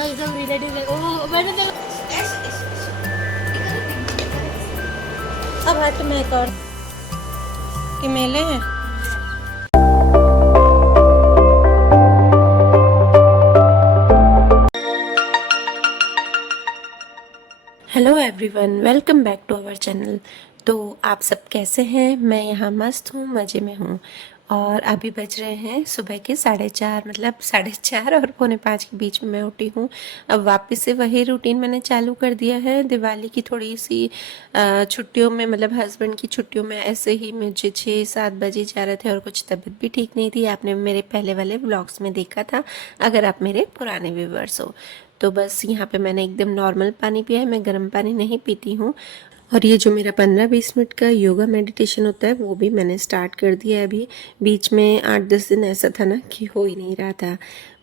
एकदम रिलेटिव मैंने अब हट में एक और कि मेले हैं। Hello everyone, welcome back to our channel. तो आप सब कैसे हैं? मैं यहाँ मस्त हूँ, मज़े में हूँ। और अभी बज रहे हैं सुबह के 4:30, मतलब 4:30 और 4:45 के बीच में मैं उठी हूँ। अब वापस से वही रूटीन मैंने चालू कर दिया है। दिवाली की थोड़ी सी छुट्टियों में, मतलब हस्बैंड की छुट्टियों में ऐसे ही मुझे 6-7 बजे जा रहे थे और कुछ तबीयत भी ठीक नहीं थी। आपने मेरे पहले वाले व्लॉग्स में देखा था, अगर आप मेरे पुराने व्यूवर्स हो। तो बस यहाँ पे मैंने एकदम नॉर्मल पानी पिया है, मैं गर्म पानी नहीं पीती हूँ। और ये जो मेरा 15-20 मिनट का योगा मेडिटेशन होता है वो भी मैंने स्टार्ट कर दिया है अभी। बीच में 8-10 दिन ऐसा था ना कि हो ही नहीं रहा था।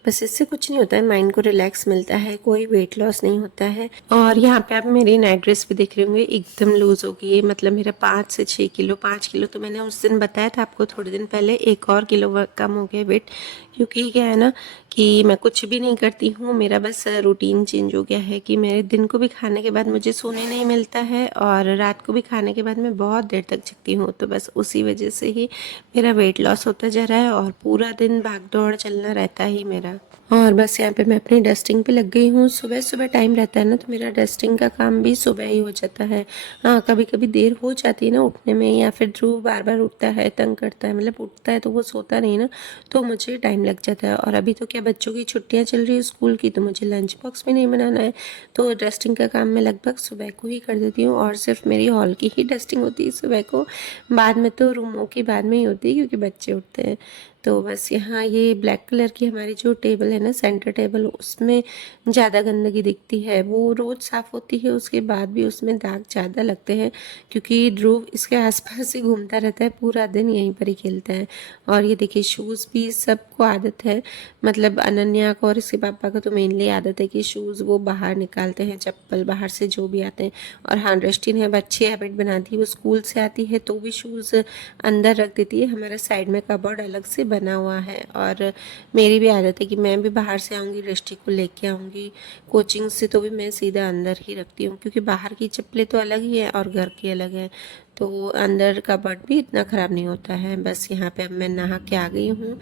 बस इससे कुछ नहीं होता है, माइंड को रिलैक्स मिलता है, कोई वेट लॉस नहीं होता है। और यहाँ पे आप मेरी नाइट ड्रेस भी देख रहे होंगे, एकदम लूज हो गई है। मतलब मेरा 5 से 6 किलो, 5 किलो तो मैंने उस दिन बताया था आपको थोड़े दिन पहले, 1 और किलो कम हो गया वेट। क्योंकि क्या है ना कि मैं कुछ भी नहीं करती हूँ, मेरा बस रूटीन चेंज हो गया है कि मेरे दिन को भी खाने के बाद मुझे सोने नहीं मिलता है और रात को भी खाने के बाद मैं बहुत देर तक जगती हूँ। तो बस उसी वजह से ही मेरा वेट लॉस होता जा रहा है और पूरा दिन भाग दौड़ चलना रहता ही मेरा। और बस यहाँ पे मैं अपनी डस्टिंग पे लग गई हूँ। सुबह सुबह टाइम रहता है ना, तो मेरा डस्टिंग का काम भी सुबह ही हो जाता है। हाँ, कभी कभी देर हो जाती है ना उठने में, या फिर ध्रुव बार बार उठता है, तंग करता है, मतलब उठता है तो वो सोता नहीं ना, तो मुझे टाइम लग जाता है। और अभी तो क्या बच्चों की छुट्टियाँ चल रही है स्कूल की, तो मुझे लंच बॉक्स भी नहीं बनाना है। तो डस्टिंग का काम मैं लगभग सुबह को ही कर देती हूँ, और सिर्फ मेरी हॉल की ही डस्टिंग होती है सुबह को। बाद में तो रूमों की बाद में ही होती है क्योंकि बच्चे उठते हैं। तो बस यहाँ ये ब्लैक कलर की हमारी जो टेबल है ना, सेंटर टेबल, उसमें ज़्यादा गंदगी दिखती है। वो रोज़ साफ़ होती है, उसके बाद भी उसमें दाग ज़्यादा लगते हैं क्योंकि ध्रुव इसके आसपास ही घूमता रहता है, पूरा दिन यहीं पर ही खेलता है। और ये देखिए शूज़ भी सबको आदत है, मतलब अनन्या को और इसके पापा को तो मेनली आदत है कि शूज़ वो बाहर निकालते हैं, चप्पल बाहर से जो भी आते हैं। और हाँ, दृष्टि ने अब अच्छी हैबिट बना दी, वो स्कूल से आती है तो भी शूज़ अंदर रख देती है। हमारा साइड में कबर्ड अलग से बना हुआ है। और मेरी भी आदत है कि मैं भी बाहर से आऊँगी, दृष्टि को लेके आऊँगी कोचिंग से, तो भी मैं सीधा अंदर ही रखती हूँ क्योंकि बाहर की चप्पलें तो अलग ही है और घर की अलग है। तो अंदर का बर्ड भी इतना ख़राब नहीं होता है। बस यहाँ पे अब मैं नहा के आ गई हूँ।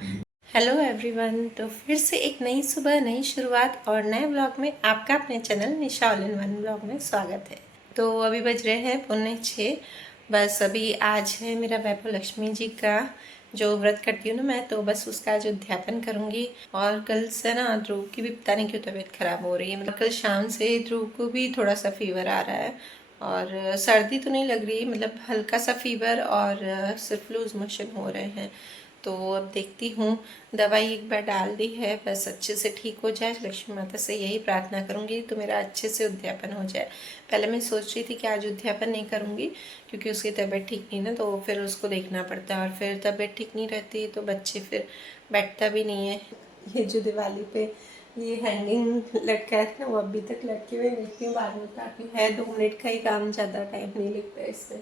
हेलो एवरीवन, तो फिर से एक नई सुबह, नई शुरुआत और नए ब्लॉग में आपका अपने channel Nisha all in one blog में स्वागत है। तो अभी बज रहे हैं 5:45। बस अभी आज है मेरा वैभव लक्ष्मी जी का जो व्रत करती हूँ ना मैं, तो बस उसका आज उद्यापन करूँगी। और कल से ना ध्रुव की भी पता नहीं क्यों तबीयत खराब हो रही है। मतलब कल शाम से ध्रुव को भी थोड़ा सा फीवर आ रहा है और सर्दी तो नहीं लग रही, मतलब हल्का सा फीवर और सिर्फ लूज मोशन हो रहे हैं। तो अब देखती हूँ, दवाई एक बार डाल दी है, बस अच्छे से ठीक हो जाए। लक्ष्मी माता से यही प्रार्थना करूँगी तो मेरा अच्छे से उद्यापन हो जाए। पहले मैं सोच रही थी कि आज उद्यापन नहीं करूँगी क्योंकि उसकी तबीयत ठीक नहीं ना, तो फिर उसको देखना पड़ता है और फिर तबीयत ठीक नहीं रहती तो बच्चे फिर बैठता भी नहीं है। ये जो दिवाली पे ये हैंगिंग लटका है ना, वो अभी तक लटके हुए देखती हूँ, बाद में उतारती हूँ। है 2 मिनट का ही काम, ज़्यादा टाइम नहीं लगता है इसमें,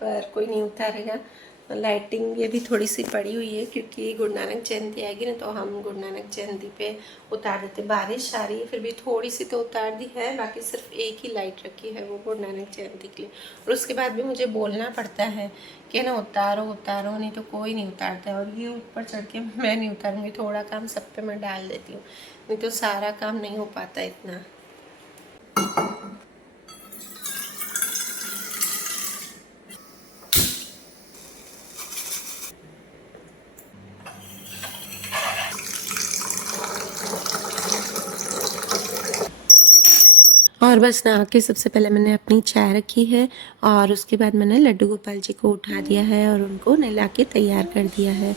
पर कोई नहीं उतारेगा। लाइटिंग ये भी थोड़ी सी पड़ी हुई है क्योंकि गुरु नानक जयंती आएगी ना, तो हम गुरु नानक जयंती पे उतार देते। बारिश आ रही है फिर भी थोड़ी सी तो उतार दी है, बाकी सिर्फ एक ही लाइट रखी है वो गुरु नानक जयंती के लिए। और उसके बाद भी मुझे बोलना पड़ता है कि ना उतारो उतारो, नहीं तो कोई नहीं उतारता है। और ये ऊपर चढ़ के मैं नहीं उतारूँगी, थोड़ा काम सब पे मैं डाल देती हूँ, नहीं तो सारा काम नहीं हो पाता इतना। और बस नहा के सबसे पहले मैंने अपनी चाय रखी है और उसके बाद मैंने लड्डू गोपाल जी को उठा दिया है और उनको नहला के तैयार कर दिया है।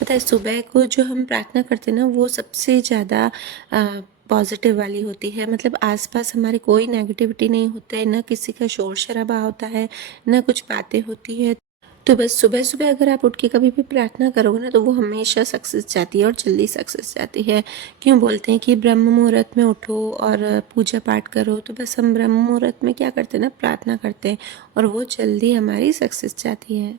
पता है सुबह को जो हम प्रार्थना करते हैं ना, वो सबसे ज़्यादा पॉजिटिव वाली होती है। मतलब आसपास हमारे कोई नेगेटिविटी नहीं होता है, ना किसी का शोर शराबा होता है, ना कुछ बातें होती है। तो बस सुबह सुबह अगर आप उठ के कभी भी प्रार्थना करोगे ना, तो वो हमेशा सक्सेस जाती है और जल्दी सक्सेस जाती है। क्यों बोलते हैं कि ब्रह्म मुहूर्त में उठो और पूजा पाठ करो, तो बस हम ब्रह्म मुहूर्त में क्या करते हैं ना, प्रार्थना करते हैं और वो जल्दी हमारी सक्सेस जाती है।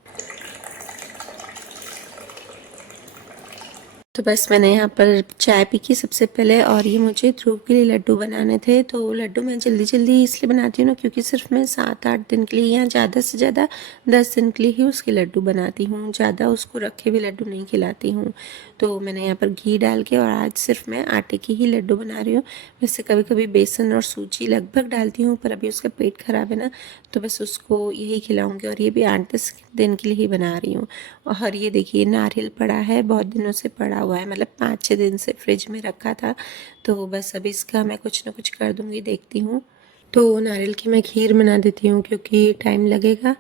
तो बस मैंने यहाँ पर चाय पी की सबसे पहले, और ये मुझे ध्रुव के लिए लड्डू बनाने थे। तो लड्डू मैं जल्दी जल्दी इसलिए बनाती हूँ ना, क्योंकि सिर्फ मैं 7-8 दिन के लिए या ज़्यादा से ज़्यादा 10 दिन के लिए ही उसके लड्डू बनाती हूँ, ज़्यादा उसको रखे हुए लड्डू नहीं खिलाती हूँ। तो मैंने यहाँ पर घी डाल के, और आज सिर्फ मैं आटे की ही लड्डू बना रही हूँ। वैसे कभी कभी बेसन और सूजी लगभग डालती हूँ, पर अभी उसका पेट खराब है ना, तो बस उसको यही खिलाऊँगी। और ये भी 8-10 दिन के लिए ही बना रही हूँ। और ये देखिए नारियल पड़ा है, बहुत दिनों से पड़ा हुआ है, मतलब 5-6 दिन से फ्रिज में रखा था। तो बस अब इसका मैं कुछ ना कुछ कर दूँगी, देखती हूँ। तो नारियल की मैं खीर बना देती हूँ, क्योंकि टाइम लगेगा।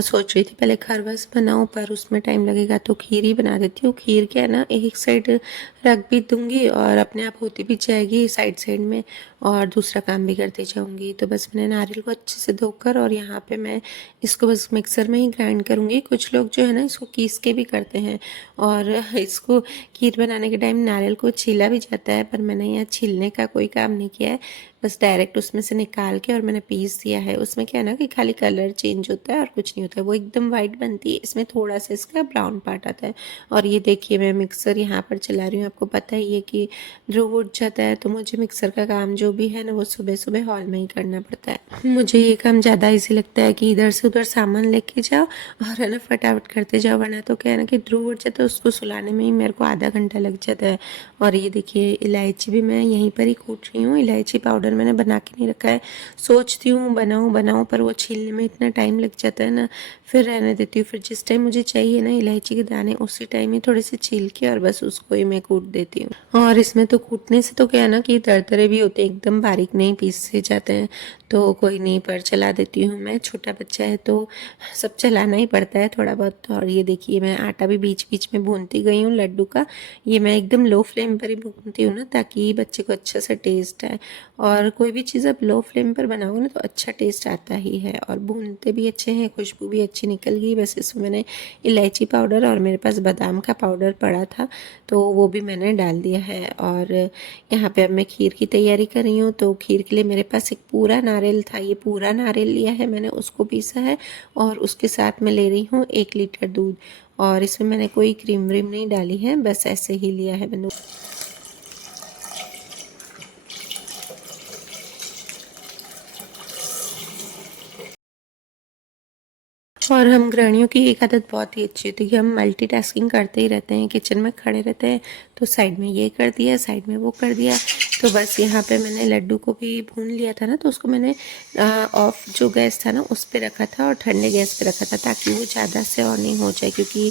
सोच रही थी पहले खरवस बनाऊँ, पर उसमें टाइम लगेगा, तो खीर ही बना देती हूँ। खीर क्या है ना, एक साइड रख भी दूँगी और अपने आप होती भी जाएगी साइड साइड में, और दूसरा काम भी करती जाऊँगी। तो बस मैंने नारियल को अच्छे से धोकर, और यहाँ पे मैं इसको बस मिक्सर में ही ग्राइंड करूँगी। कुछ लोग जो है ना इसको पीस के भी करते हैं, और इसको खीर बनाने के टाइम नारियल को छीला भी जाता है, पर मैंने यहाँ छीलने का कोई काम नहीं किया है। बस डायरेक्ट उसमें से निकाल के और मैंने पीस दिया है। उसमें क्या है ना कि खाली कलर चेंज होता है और कुछ नहीं होता है, वो एकदम वाइट बनती है। इसमें थोड़ा सा इसका ब्राउन पार्ट आता है। और ये देखिए मैं मिक्सर यहाँ पर चला रही हूँ। आपको पता ही है कि ध्रुव उठ जाता है, तो मुझे मिक्सर का काम जो भी है ना, वो सुबह सुबह हॉल में ही करना पड़ता है। मुझे ये काम ज़्यादा ईजी लगता है कि इधर से उधर सामान लेके जाओ और है ना फटाफट करते जाओ, वरना तो क्या है ना कि ध्रुव उठ जाता है, उसको सुलाने में ही मेरे को आधा घंटा लग जाता है। और ये देखिए इलायची भी मैं यहीं पर ही कूट रही हूँ। इलायची पाउडर मैंने बना के नहीं रखा है, सोचती हूँ बनाऊँ बनाऊँ, पर वो छीलने में इतना टाइम लग जाता है ना, फिर रहने देती हूँ। फिर जिस टाइम मुझे चाहिए ना इलायची के दाने, उसी टाइम ही थोड़े से छील के और बस उसको ही मैं कूट देती हूँ। और इसमें तो कूटने से तो क्या है ना कि दरदरे भी होते हैं, एकदम बारीक नहीं पीसे जाते हैं। तो कोई नहीं, पर चला देती हूँ मैं, छोटा बच्चा है तो सब चलाना ही पड़ता है थोड़ा बहुत। और ये देखिए मैं आटा भी बीच बीच में भूनती गई हूँ लड्डू का। ये मैं एकदम लो फ्लेम पर ही भूनती हूँ ना, ताकि बच्चे को अच्छा सा टेस्ट आए। और कोई भी चीज़ आप लो फ्लेम पर बनाओगे ना, तो अच्छा टेस्ट आता ही है, और भूनते भी अच्छे हैं, खुशबू भी अच्छी निकल गई। बस इसमें मैंने इलायची पाउडर और मेरे पास बादाम का पाउडर पड़ा था, तो वो भी मैंने डाल दिया है। और यहाँ पे अब मैं खीर की तैयारी कर रही हूँ। तो खीर के लिए मेरे पास एक पूरा नारियल था, ये पूरा नारियल लिया है मैंने, उसको पीसा है। और उसके साथ मैं ले रही हूँ 1 लीटर दूध, और इसमें मैंने कोई क्रीम व्रीम नहीं डाली है, बस ऐसे ही लिया है मैंने। और हम गृहिणियों की एक आदत बहुत ही अच्छी होती है कि हम मल्टीटास्किंग करते ही रहते हैं, किचन में खड़े रहते हैं, तो साइड में ये कर दिया, साइड में वो कर दिया। तो बस यहाँ पे मैंने लड्डू को भी भून लिया था ना, तो उसको मैंने ऑफ जो गैस था ना उस पे रखा था, और ठंडे गैस पे रखा था, ताकि वो ज़्यादा से और नहीं हो जाए, क्योंकि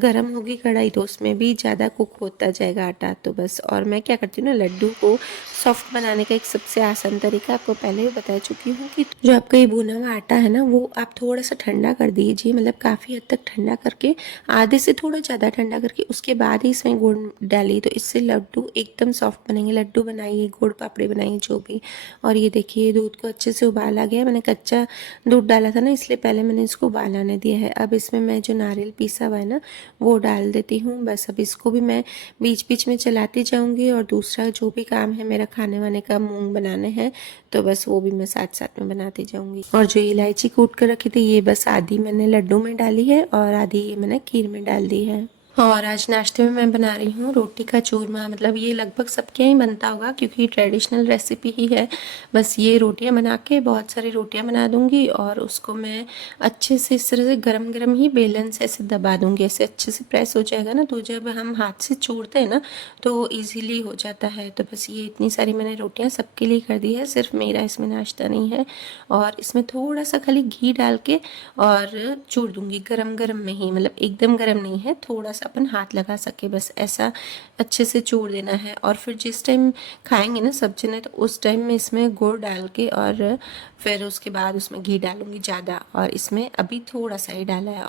गर्म होगी कढ़ाई तो उसमें भी ज़्यादा कुक होता जाएगा आटा। तो बस, और मैं क्या करती हूँ ना, लड्डू को सॉफ्ट बनाने का एक सबसे आसान तरीका आपको पहले भी बता चुकी हूँ, कि जो आपका ये भुना हुआ आटा है ना, वो आप थोड़ा सा ठंडा कर दीजिए, मतलब काफ़ी हद तक ठंडा करके, आधे से थोड़ा ज़्यादा ठंडा करके उसके बाद ही इसमें गुड़ डालिए, तो इससे लड्डू एकदम सॉफ्ट बनेंगे। लड्डू बनाइए, गुड़ पापड़ी बनाइए, जो भी। और ये देखिए दूध को अच्छे से उबाल आ गया, मैंने कच्चा दूध डाला था ना, इसलिए पहले मैंने इसको उबाल आने दिया है। अब इसमें मैं जो नारियल पीसा हुआ है ना, वो डाल देती हूँ। बस अब इसको भी मैं बीच बीच में चलाती जाऊँगी, और दूसरा जो भी काम है मेरा खाने वाने का, मूंग बनाने हैं, तो बस वो भी मैं साथ साथ में बनाती जाऊँगी। और जो इलायची कूट कर रखी थी, ये बस आधी मैंने लड्डू में डाली है और आधी ये मैंने खीर में डाल दी है। और आज नाश्ते में मैं बना रही हूँ रोटी का चूरमा। मतलब ये लगभग सबके यहाँ ही बनता होगा, क्योंकि ट्रेडिशनल रेसिपी ही है। बस ये रोटियाँ बना के, बहुत सारी रोटियाँ बना दूँगी, और उसको मैं अच्छे से इस तरह से गरम गरम ही बेलन से ऐसे दबा दूँगी, ऐसे अच्छे से प्रेस हो जाएगा ना, तो जब हम हाथ से चूरते हैं ना, तो ईजीली हो जाता है। तो बस ये इतनी सारी मैंने रोटियाँ सबके लिए कर दी है, सिर्फ मेरा इसमें नाश्ता नहीं है। और इसमें थोड़ा सा खाली घी डाल के और चूर दूँगी गरम गरम में ही, मतलब एकदम गरम नहीं है, थोड़ा सा अपन हाथ लगा सके, बस ऐसा अच्छे से चूर देना है। और फिर जिस टाइम खाएंगे ना सब जने, तो उस टाइम में इसमें गुड़ डाल के, और फिर उसके बाद उसमें घी डालूंगी ज़्यादा, और इसमें अभी थोड़ा सा ही डाला है।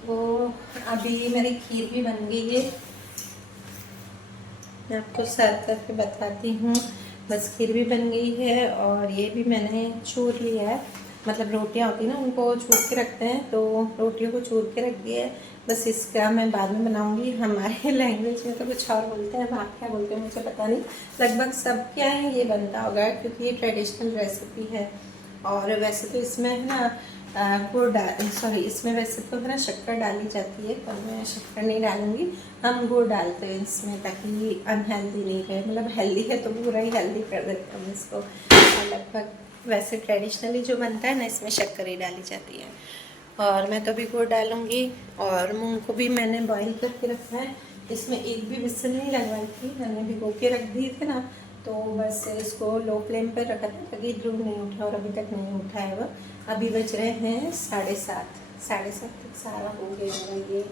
तो अभी मेरी खीर भी बन गई है, मैं आपको सर्व करके बताती हूँ। बस खीर भी बन गई है, और ये भी मैंने चूर लिया है। मतलब रोटियां होती हैं ना, उनको चूर के रखते हैं, तो रोटियों को चूर के रख दिया है। बस इसका मैं बाद में बनाऊंगी। हमारे लैंग्वेज में तो कुछ और बोलते हैं, वहाँ क्या बोलते हैं मुझे पता नहीं। लगभग सब क्या है ये बनता होगा, क्योंकि ये ट्रेडिशनल रेसिपी है। और वैसे तो इसमें है ना गुड़ डाल, सॉरी इसमें वैसे तो है ना शक्कर डाली जाती है, पर मैं शक्कर नहीं डालूंगी। हम गुड़ डालते हैं इसमें ताकि अनहेल्दी नहीं रहे, मतलब हेल्दी है तो पूरा ही हेल्दी कर देते हैं इसको। लगभग वैसे ट्रेडिशनली जो बनता है ना इसमें शक्कर ही डाली जाती है। और मैं तो भी गुड़ डालूंगी। और मूंग को भी मैंने बॉईल करके रखा है, इसमें एक भी विसल नहीं लगवाई थी, मैंने भिगो के रख दिए थे ना, तो बस इसको लो फ्लेम पर रखा था ताकि ध्रुव नहीं उठा, और अभी तक नहीं उठा है वह। अभी बज रहे हैं 7:30, 7:30 तक सारा हो गया है ये।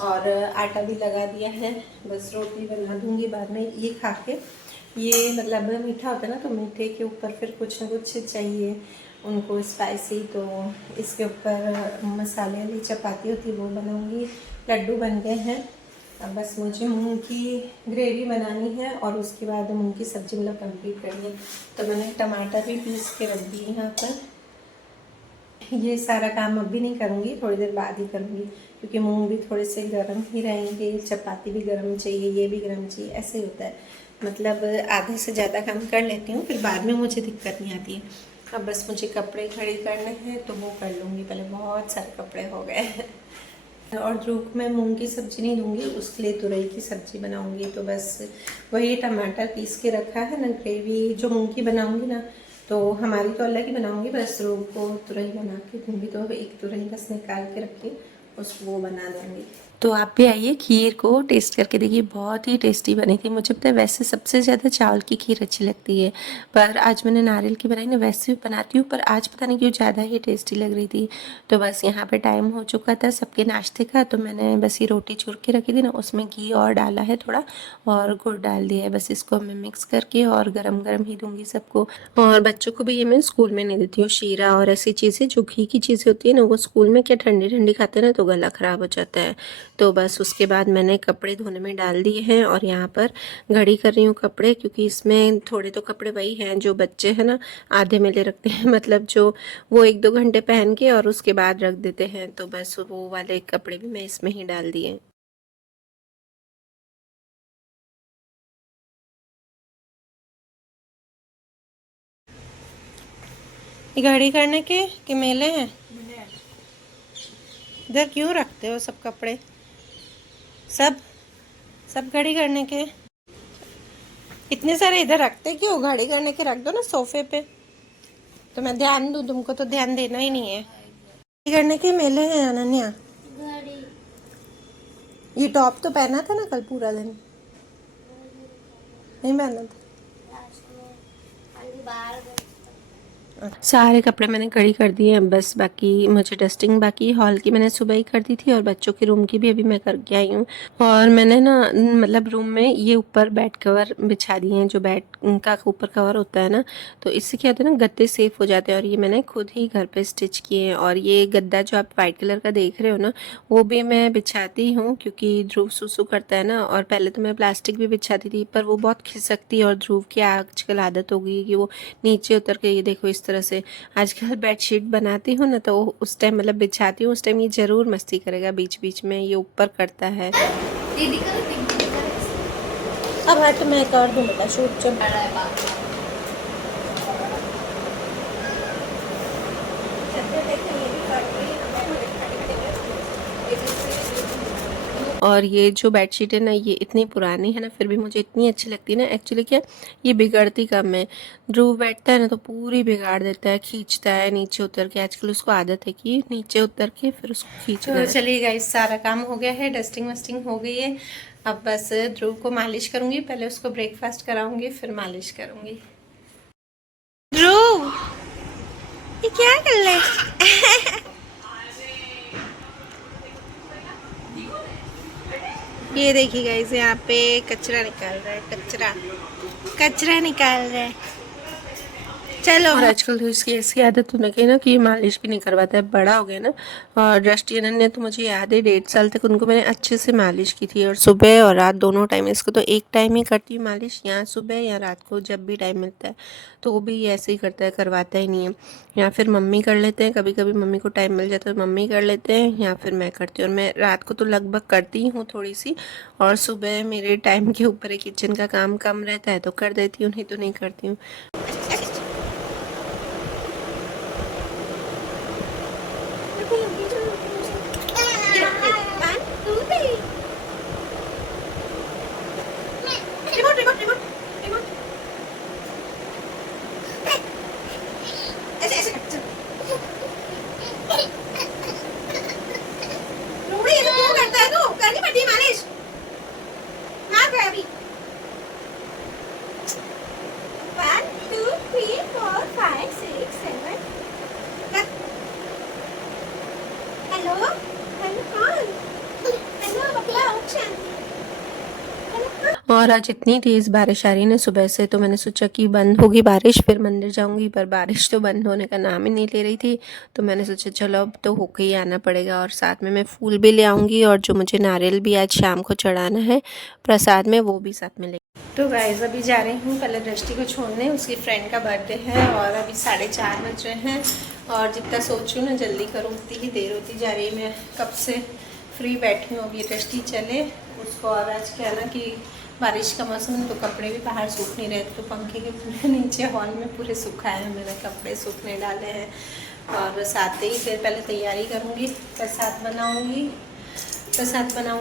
और आटा भी लगा दिया है, बस रोटी बना दूंगी बाद में ये खा के। ये मतलब मीठा होता है ना, तो मीठे के ऊपर फिर कुछ ना कुछ चाहिए उनको स्पाइसी, तो इसके ऊपर मसाले वाली चपाती होती है वो बनाऊंगी। लड्डू बन गए हैं, अब बस मुझे मूंग की ग्रेवी बनानी है और उसके बाद मूंग की सब्ज़ी मतलब कंप्लीट करनी है। तो मैंने टमाटर भी पीस के रख दिए यहाँ पर। ये सारा काम अब भी नहीं करूँगी, थोड़ी देर बाद ही करूँगी, क्योंकि मूंग भी थोड़े से गर्म ही रहेंगे, चपाती भी गर्म चाहिए, ये भी गर्म चाहिए, ऐसे होता है। मतलब आधे से ज़्यादा काम कर लेती हूँ, फिर बाद में मुझे दिक्कत नहीं आती है। अब बस मुझे कपड़े खड़ी करने हैं तो वो कर लूँगी, पहले बहुत सारे कपड़े हो गए हैं। और ध्रुव को मैं मूंग की सब्ज़ी नहीं दूँगी, उसके लिए तुरई की सब्ज़ी बनाऊँगी। तो बस वही टमाटर पीस के रखा है ना, ग्रेवी जो मूंग की बनाऊँगी ना, तो हमारी तो अलग ही बनाऊँगी, बस ध्रुव को तुरई बना के दूँगी। तो एक तुरई बस निकाल के रखी, उसको वो बना दूँगी। तो आप भी आइए, खीर को टेस्ट करके देखिए, बहुत ही टेस्टी बनी थी। मुझे पता है वैसे सबसे ज़्यादा चावल की खीर अच्छी लगती है, पर आज मैंने नारियल की बनाई ना, वैसे भी बनाती हूँ पर आज पता नहीं क्यों ज़्यादा ही टेस्टी लग रही थी। तो बस यहाँ पे टाइम हो चुका था सबके नाश्ते का, तो मैंने बस ये रोटी चूर के रखी थी ना, उसमें घी और डाला है थोड़ा, और गुड़ डाल दिया है। बस इसको मैं मिक्स करके और गरम गरम ही दूँगी सबको। और बच्चों को भी ये मैं स्कूल में नहीं देती हूँ, शीरा और ऐसी चीज़ें जो घी की चीज़ें होती है ना, वो स्कूल में क्या ठंडी ठंडी खाते हैं ना, तो गला ख़राब हो जाता है। तो बस उसके बाद मैंने कपड़े धोने में डाल दिए हैं, और यहाँ पर घड़ी कर रही हूँ कपड़े, क्योंकि इसमें थोड़े तो कपड़े वही हैं जो बच्चे हैं ना आधे में ले रखते हैं, मतलब जो वो 1-2 घंटे पहन के और उसके बाद रख देते हैं, तो बस वो वाले कपड़े भी मैं इसमें ही डाल दिए। घड़ी करने के कि मेले हैं? इधर क्यों रखते हो सब कपड़े? सब सब घड़ी करने के इतने सारे इधर रखते क्यों? घड़ी करने के रख दो ना सोफे पे, तो मैं ध्यान दूँ, तुमको तो ध्यान देना ही नहीं है। घड़ी करने के मेले हैं अनन्या। ये टॉप तो पहना था ना कल पूरा दिन? नहीं पहना था। सारे कपड़े मैंने कड़ी कर दिए हैं, बस बाकी मुझे डस्टिंग बाकी हॉल की मैंने सुबह ही कर दी थी, और बच्चों के रूम की भी अभी मैं करके आई हूँ। और मैंने ना मतलब रूम में ये ऊपर बेड कवर बिछा दिए हैं, जो बेड का ऊपर कवर होता है ना, तो इससे क्या होता है ना, गद्दे सेफ हो जाते हैं, और ये मैंने खुद ही घर पे स्टिच किए हैं। और ये गद्दा जो आप वाइट कलर का देख रहे हो ना, वो भी मैं बिछाती हूँ, क्योंकि ध्रुव सुसु करता है ना। और पहले तो मैं प्लास्टिक भी बिछाती थी, पर वो बहुत खिसकती है, और ध्रुव की आजकल आदत हो गई है कि वो नीचे उतर के, ये देखो इस तरह से आजकल बेडशीट बनाती हूँ ना, तो उस टाइम मतलब बिछाती हूँ, उस टाइम ये ज़रूर मस्ती करेगा, बीच बीच में ये ऊपर करता है। अब हट, मैं कर दूँ बेटा शूट जब और ये जो बेडशीट है ना, ये इतनी पुरानी है ना, फिर भी मुझे इतनी अच्छी लगती है ना। एक्चुअली क्या, ये बिगड़ती कम है। ध्रुव बैठता है ना तो पूरी बिगाड़ देता है, खींचता है नीचे उतर के। आजकल उसको आदत है कि नीचे उतर के फिर उसको खींचना है। चलिए गाइस, सारा काम हो गया है, डस्टिंग वस्टिंग हो गई है। अब बस ध्रुव को मालिश करूँगी, पहले उसको ब्रेकफास्ट कराऊँगी, फिर मालिश करूँगी। ध्रुव, ये क्या कर रहे? ये देखिए गाइस, यहाँ पे कचरा निकाल रहा है, कचरा कचरा निकाल रहा है। चलो। और आजकल तो इसकी ऐसी आदत होने की ना कि ये मालिश भी नहीं करवाता है, बड़ा हो गया ना। और दृष्टि अनन्या तो मुझे याद है 1.5 साल तक उनको मैंने अच्छे से मालिश की थी, और सुबह और रात दोनों टाइम। इसको तो एक टाइम ही करती हूँ मालिश, या सुबह या रात को, जब भी टाइम मिलता है। तो वो भी ऐसे ही करता है, करवाता ही नहीं है। या फिर मम्मी कर लेते हैं, कभी कभी मम्मी को टाइम मिल जाता है तो मम्मी कर लेते हैं, या फिर मैं करती हूँ। और मैं रात को तो लगभग करती हूँ थोड़ी सी, और सुबह मेरे टाइम के ऊपर है, किचन का काम कम रहता है तो कर देती हूँ, नहीं तो नहीं करती हूँ। और आज इतनी तेज़ बारिश आ रही है ना सुबह से, तो मैंने सोचा कि बंद होगी बारिश फिर मंदिर जाऊंगी, पर बारिश तो बंद होने का नाम ही नहीं ले रही थी। तो मैंने सोचा चलो अब तो होके ही आना पड़ेगा, और साथ में मैं फूल भी ले आऊँगी, और जो मुझे नारियल भी आज शाम को चढ़ाना है प्रसाद में वो भी साथ में ले। तो गाइस अभी जा रही हूँ पहले दृष्टि को छोड़ने, उसकी फ्रेंड का बर्थडे है और अभी 4:30 बज रहे हैं। और जितना सोचूँ ना जल्दी करूँ उतनी ही देर होती जा रही है। मैं कब से फ्री बैठी हूँ, अभी दृष्टि चले उसको। और आज क्या ना कि बारिश का मौसम है तो कपड़े भी बाहर सूख नहीं रहे, तो पंखे के पूरे नीचे हॉल में पूरे सुखाए हैं मैंने, कपड़े सूखने डाले हैं। और बस आते ही फिर पहले तैयारी करूँगी, प्रसाद बनाऊँगी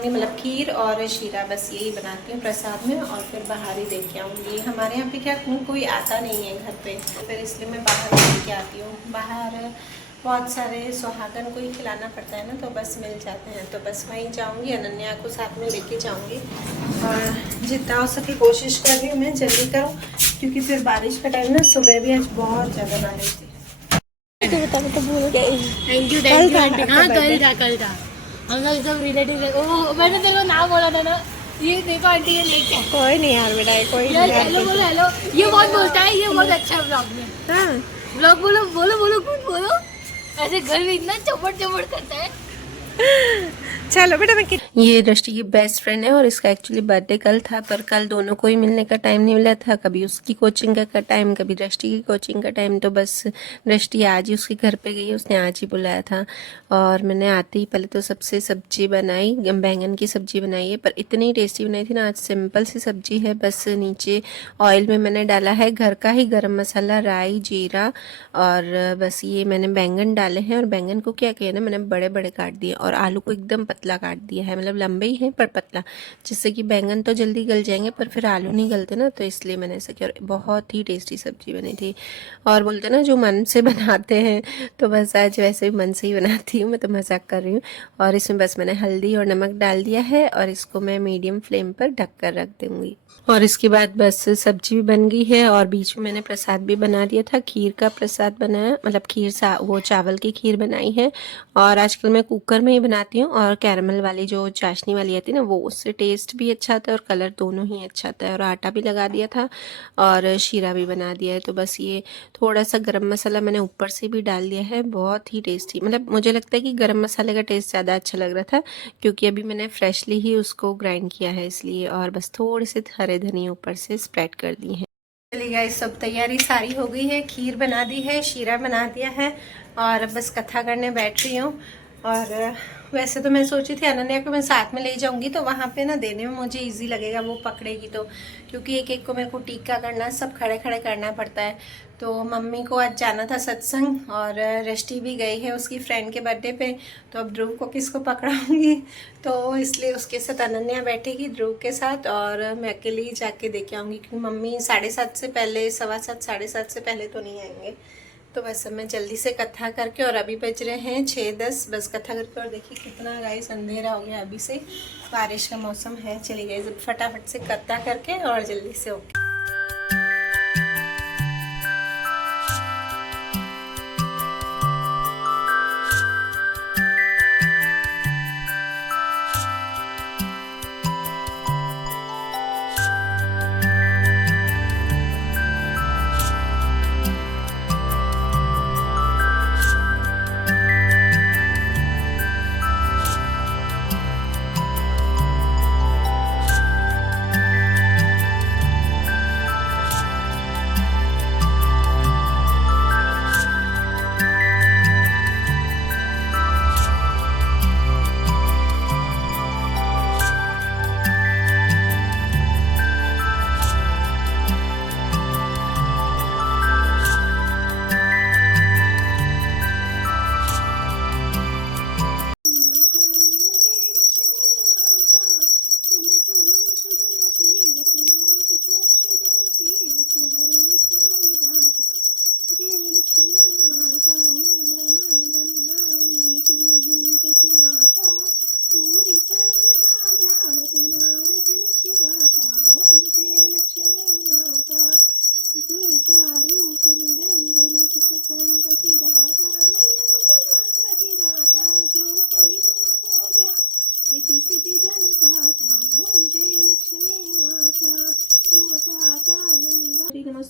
मतलब खीर और शीरा, बस यही बनाती हूँ प्रसाद में। और फिर बाहर ही देख के आऊँगी। हमारे यहाँ पे क्या कोई आता नहीं है घर पे, फिर इसलिए मैं बाहर देख के आती हूँ। बाहर बहुत सारे सुहागन को ही खिलाना पड़ता है ना, तो बस मिल जाते हैं, तो बस वहीं जाऊँगी। अनन्या को साथ में लेके जाऊँगी और जितना हो सके कोशिश कर रही हूँ मैं जल्दी करूँ, क्योंकि फिर बारिश का टाइम ना, सुबह भी आज बहुत ज़्यादा बारिश थी। Thank you aunty. हाँ कल था हम लोग सब रिलेटिव। ओ मैंने तेरे को नाम बोला था ना, ये देखो आंटी ये लेके। कोई नहीं यार बेटा, कोई यार हेलो बोलो हेलो, ये बहुत बोलता है, ये बहुत अच्छा ब्लॉग में। हाँ ब्लॉग बोलो बोलो बोलो कुछ बोलो, ऐसे घर में इतना चपड़ चपड़ करता है। चलो बेटा मैं ये दृष्टि की बेस्ट फ्रेंड है और इसका एक्चुअली बर्थडे कल था, पर कल दोनों को ही मिलने का टाइम नहीं मिला था। कभी उसकी कोचिंग का टाइम, कभी दृष्टि की कोचिंग का टाइम, तो बस दृष्टि आज ही उसके घर पे गई, उसने आज ही बुलाया था। और मैंने आते ही पहले तो सबसे सब्जी बनाई, बैंगन की सब्जी बनाई है, पर इतनी टेस्टी बनाई थी ना। आज सिंपल सी सब्जी है, बस नीचे ऑयल में मैंने डाला है घर का ही गरम मसाला, राई, जीरा, और बस ये मैंने बैंगन डाले हैं। और बैंगन को क्या किया ना, मैंने बड़े बड़े काट दिए और आलू को एकदम पतला काट दिया है, मतलब लंबे ही हैं पर पतला, जिससे कि बैंगन तो जल्दी गल जाएंगे पर फिर आलू नहीं गलते ना, तो इसलिए मैंने ऐसा किया। और बहुत ही टेस्टी सब्जी बनी थी। और बोलते ना जो मन से बनाते हैं, तो बस आज वैसे भी मन से ही बनाती हूँ, मैं तो मजाक कर रही हूँ। और इसमें बस मैंने हल्दी और नमक डाल दिया है और इसको मैं मीडियम फ्लेम पर ढक कर रख दूँगी। और इसके बाद बस सब्जी भी बन गई है और बीच में मैंने प्रसाद भी बना दिया था, खीर का प्रसाद बनाया, मतलब खीर वो चावल की खीर बनाई है। और आजकल मैं कुकर में ही बनाती हूँ, और कैरमल वाली जो चाशनी वाली आती है ना, वो उससे टेस्ट भी अच्छा आता है और कलर दोनों ही अच्छा आता है। और आटा भी लगा दिया था और शीरा भी बना दिया है। तो बस ये थोड़ा सा गरम मसाला मैंने ऊपर से भी डाल दिया है, बहुत ही टेस्टी, मतलब मुझे लगता है कि गरम मसाले का टेस्ट ज़्यादा अच्छा लग रहा था, क्योंकि अभी मैंने फ्रेशली ही उसको ग्राइंड किया है इसलिए। और बस थोड़े से हरे धनिया ऊपर से स्प्रेड कर दी है। चलिए गाइस, सब तैयारी सारी हो गई है, खीर बना दी है, शीरा बना दिया है, और अब बस कथा करने बैठ रही हूँ। और वैसे तो मैं सोची थी अनन्या को मैं साथ में ले जाऊंगी, तो वहाँ पे ना देने में मुझे इजी लगेगा, वो पकड़ेगी तो, क्योंकि एक एक को मेरे को टीका करना, सब खड़े खड़े करना पड़ता है। तो मम्मी को आज जाना था सत्संग, और रष्टि भी गई है उसकी फ्रेंड के बर्थडे पे, तो अब ध्रुव को किसको पकड़ाऊंगी, तो इसलिए उसके साथ अनन्या बैठेगी ध्रुव के साथ, और मैं अकेले ही जाके दे के आऊँगी, क्योंकि मम्मी 7:30 से पहले, 7:15 7:30 से पहले तो नहीं आएंगे। तो बस अब मैं जल्दी से कथा करके, और अभी बज रहे हैं 6:10, बस कथा करके, और देखिए कितना गाइस अंधेरा हो गया अभी से, बारिश का मौसम है। चलिए गाइस अब फटाफट से कथा करके और जल्दी से ओके।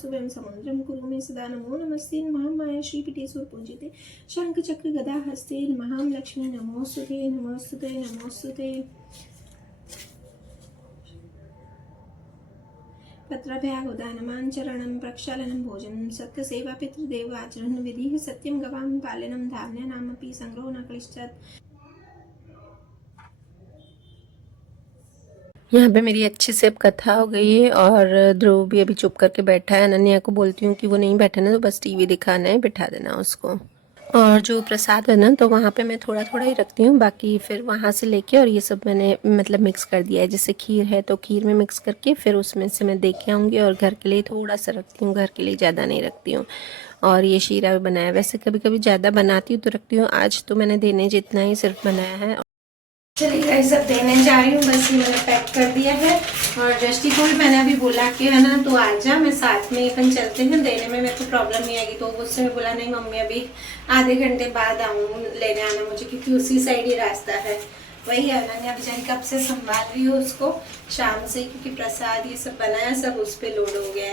वयं समुद्रं कुरु मे सदा। नमो नमस्ते महामाया श्रीपीठेश्वर पूजिते शंख चक्र गदा हस्ते महां लक्ष्मी नमोस्तुते नमोस्तुते नमोस्तुते। पत्राभ्यागोदानमां चरणं प्रक्षालनं भोजनं सत्यसेवा पितृदेवाचरणं विधिः सत्यं गवां पालनं धान्यानामपि संग्रहो न क्लिश्चत्। यहाँ पे मेरी अच्छी से अब कथा हो गई है और ध्रुव भी अभी चुप करके बैठा है। अनन्या को बोलती हूँ कि वो नहीं बैठा ना तो बस टीवी दिखाना है, बिठा देना उसको। और जो प्रसाद है ना तो वहाँ पे मैं थोड़ा थोड़ा ही रखती हूँ, बाकी फिर वहाँ से लेके और ये सब मैंने मतलब मिक्स कर दिया है। जैसे खीर है तो खीर में मिक्स करके फिर उसमें से मैं दे के आऊँगी और घर के लिए थोड़ा सा रखती हूँ, घर के लिए ज़्यादा नहीं रखती हूँ। और ये शीरा भी बनाया, वैसे कभी कभी ज़्यादा बनाती हूँ तो रखती हूँ, आज तो मैंने देने जितना ही सिर्फ बनाया है। चलिए गाइस सब देने जा रही हूँ, बस ये मैंने पैक कर दिया है। और दृष्टि को भी मैंने अभी बोला कि है ना तो आजा, मैं साथ में अपन चलते हैं, देने में मेरे को प्रॉब्लम नहीं आएगी। तो उससे मैं बोला नहीं मम्मी अभी आधे घंटे बाद आऊँ लेने आना मुझे, क्योंकि उसी साइड ही रास्ता है। वही अनन्या बेचारी कब से संभाल रही हो उसको शाम से, क्योंकि प्रसाद ये सब बनाया सब उस पर लोड हो गया है।